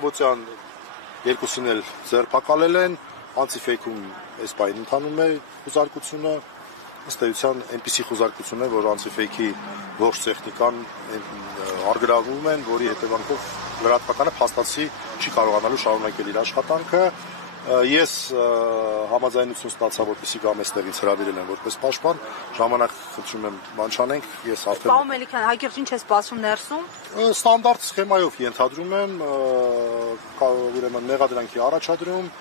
Կարաբոցյան երկուսին էլ ձերբակալել են, Անցիֆեյքում այս պահին ընթանում է խուզարկությունը, ըստ էության այնպիսի խուզարկություն է, որ Անցիֆեյքի ողջ տեխնիկան արգրավում են, որի հետևանքով լրատվականը փաստացի չի կարողանալու շարունակել իր աշխատանքը։ Ես համաձայնություն ստացա, որպեսզի գամ այստեղից հրավիրել են որպես պաշտպան, ժամանակ խնդրում եմ բան չանենք, ես արդեն Պարոն Մելիքյան, հակիրճ ինչ է սպասում ներսում։ Ստանդարտ սխեմայով ենթադրում եմ, ուրեմն մեղադրանքի առաջադրում,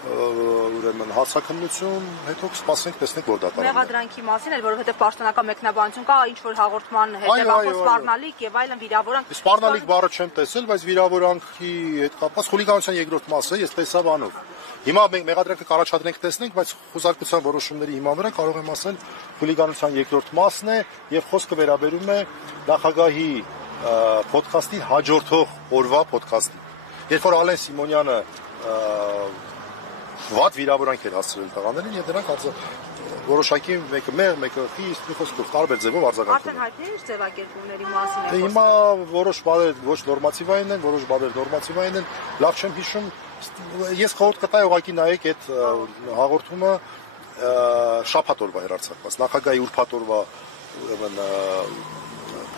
ուրեմն հարցաքննություն, հետո կսպասենք, տեսնենք որ դա կարող է։ Մեղադրանքի մասին էլ, որովհետև պաշտոնական մեկնաբանություն կա, ինչ որ հաղորդման հետևանքով սպառնալիք եւ այլն վիրավորանք։ Սպառնալիք բառը չեմ տեսել, բայց վիրավորանքի հետ կապված խուլիգանության երկրորդ մասը ես տեսա բանով։ Հիմա մենք մեղադրանքը կառաջադրենք տեսնենք, բայց խոզարկության որոշումների հիման վրա կարող եմ ասել խուլիգանության երկրորդ մասն է եւ խոսքը վերաբերում է նախագահի ոդքասթի հաջորդող օրվա ոդքասթին։ Երբ որ Ալեն Սիմոնյանը վատ վիրավորանք էր հասցրել տղաներին եւ դրանք որոշակի մեկը մեղ, մեկը խիստ, մի խոսքով տարբեր ձևով արձագանքում։ Արդեն հայտնի է ձևակերպումների մասին է։ Հիմա որոշ բաներ ոչ նորմատիվային են, որոշ բաներ նորմատիվային են, լավ չեմ հիշում, ես խորհուրդ կտայի ուղղակի նայեք այդ հաղորդումը շաբաթ օրվա հեռարձակված, նախագահի ուրբաթ օրվա ուրեմն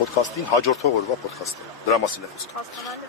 ոդքասթին հաջորդող օրվա ոդքասթը։ Դրա մասին է խոսքը։